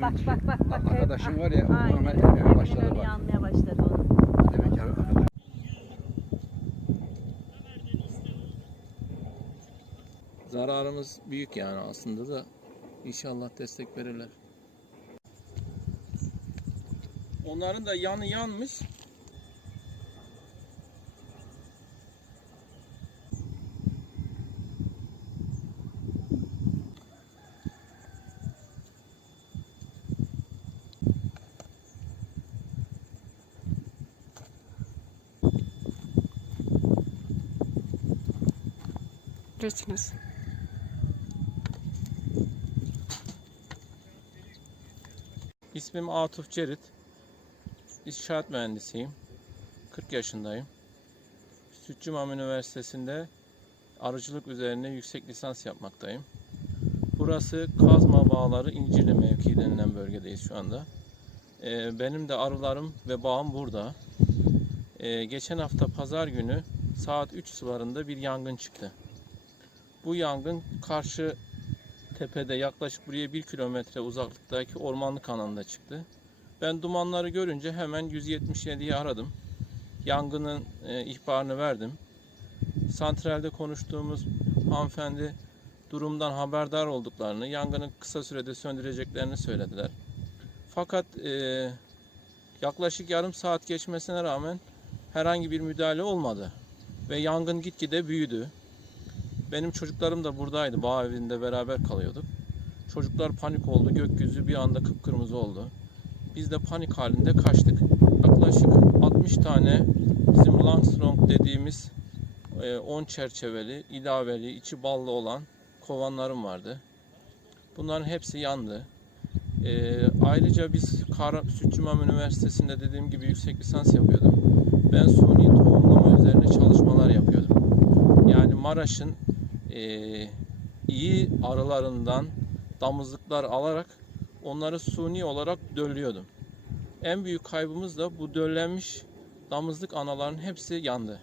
demek bak bak bak bak. arkadaşın var ya, o Aynen. ona Evinin evine başladı bak. yanmaya başladı onun. Demek ki arkadaş. Zararımız büyük yani aslında da inşallah destek verirler. Onların da yanı yanmış. Resiniz. İsmim Atuf Cerit. İnşaat mühendisiyim. 40 yaşındayım. Sütçümam Üniversitesi'nde arıcılık üzerine yüksek lisans yapmaktayım. Burası Kazma Bağları İncirli mevki denilen bölgedeyiz şu anda. Ee, benim de arılarım ve bağım burada. Ee, geçen hafta pazar günü saat 3 sularında bir yangın çıktı. Bu yangın karşı tepede yaklaşık buraya 1 kilometre uzaklıktaki ormanlık alanında çıktı. Ben dumanları görünce hemen 177'yi aradım. Yangının e, ihbarını verdim. Santralde konuştuğumuz hanımefendi durumdan haberdar olduklarını, yangını kısa sürede söndüreceklerini söylediler. Fakat e, yaklaşık yarım saat geçmesine rağmen herhangi bir müdahale olmadı. Ve yangın gitgide büyüdü. Benim çocuklarım da buradaydı. Bağ evinde beraber kalıyorduk. Çocuklar panik oldu. Gökyüzü bir anda kıpkırmızı oldu. Biz de panik halinde kaçtık. Yaklaşık 60 tane bizim Langstroth dediğimiz e, 10 çerçeveli, ilaveli, içi ballı olan kovanlarım vardı. Bunların hepsi yandı. E, ayrıca biz Kara, Sütçümam Üniversitesi'nde dediğim gibi yüksek lisans yapıyordum. Ben suni tohumlama üzerine çalışmalar yapıyordum. Yani Maraş'ın e, iyi arılarından damızlıklar alarak onları suni olarak döllüyordum. En büyük kaybımız da bu döllenmiş damızlık anaların hepsi yandı.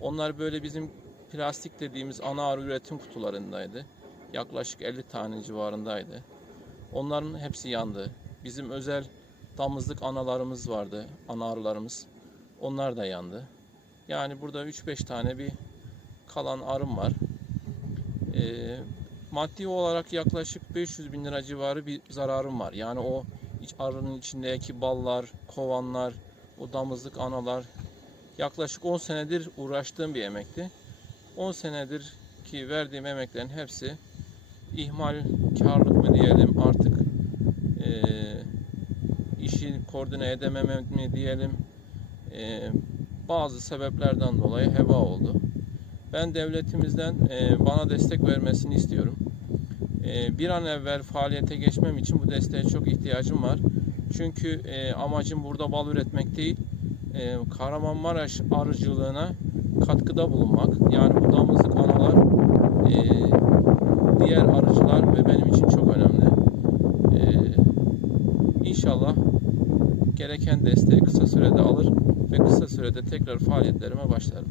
Onlar böyle bizim plastik dediğimiz ana arı üretim kutularındaydı. Yaklaşık 50 tane civarındaydı. Onların hepsi yandı. Bizim özel damızlık analarımız vardı, ana arılarımız. Onlar da yandı. Yani burada 3-5 tane bir kalan arım var. Ee, maddi olarak yaklaşık 500 bin lira civarı bir zararım var. Yani o iç arının içindeki ballar, kovanlar, o damızlık analar yaklaşık 10 senedir uğraştığım bir emekti. 10 senedir ki verdiğim emeklerin hepsi ihmal karlık mı diyelim artık eee işi koordine edememem mi diyelim eee, bazı sebeplerden dolayı heba oldu. Ben devletimizden eee, bana destek vermesini istiyorum. Eee, bir an evvel faaliyete geçmem için bu desteğe çok ihtiyacım var. Çünkü eee, amacım burada bal üretmek değil, Kahramanmaraş arıcılığına katkıda bulunmak. Yani bu damızlık analar diğer arıcılar ve benim için çok önemli. İnşallah gereken desteği kısa sürede alır ve kısa sürede tekrar faaliyetlerime başlarım.